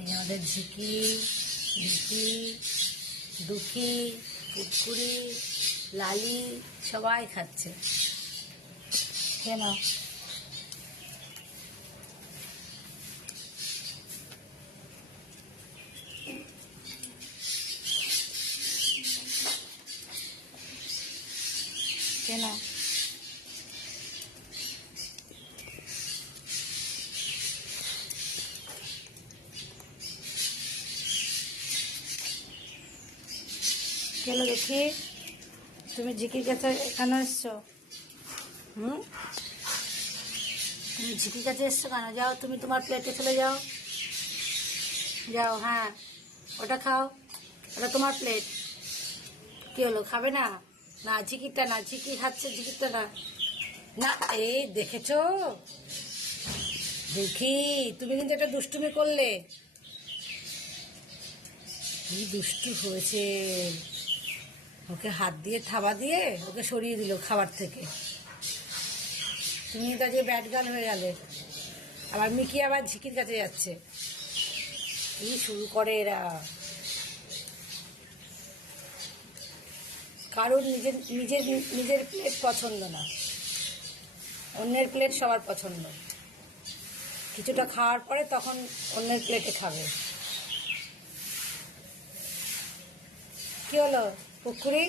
এই আমাদের ঝিকি, ঝিকি, দুঃখী, পুটকুড়ি, লালি সবাই খাচ্ছে। কেন কেন কেন দেখি তুমি ঝিকির কাছে কেন এসছো? তুমি ঝিকির কাছে এসছো কেন? যাও, তুমি তোমার প্লেটে চলে যাও, যাও। হ্যাঁ, ওটা খাও, ওটা তোমার প্লেট। কি হলো, খাবে না? না, ঝিকিরটা না, ঝিকি খাচ্ছে, ঝিকিরটা না। না, এই দেখেছো দেখি, তুমি কিন্তু একটা দুষ্টুমি করলে। কি দুষ্টু হয়েছে, ওকে হাত দিয়ে থাবা দিয়ে ওকে সরিয়ে দিল খাবার থেকে। তুমি তো আজকে ব্যাট গার্ল হয়ে গেলে। আবার মিকি আবার ঝিকির কাছে যাচ্ছে। কি শুরু করে এরা! কারোর নিজের নিজের নিজের প্লেট পছন্দ না, অন্যের প্লেট সবার পছন্দ। কিছুটা খাওয়ার পরে তখন অন্যের প্লেটে খাবে। কি হলো পুকুরি?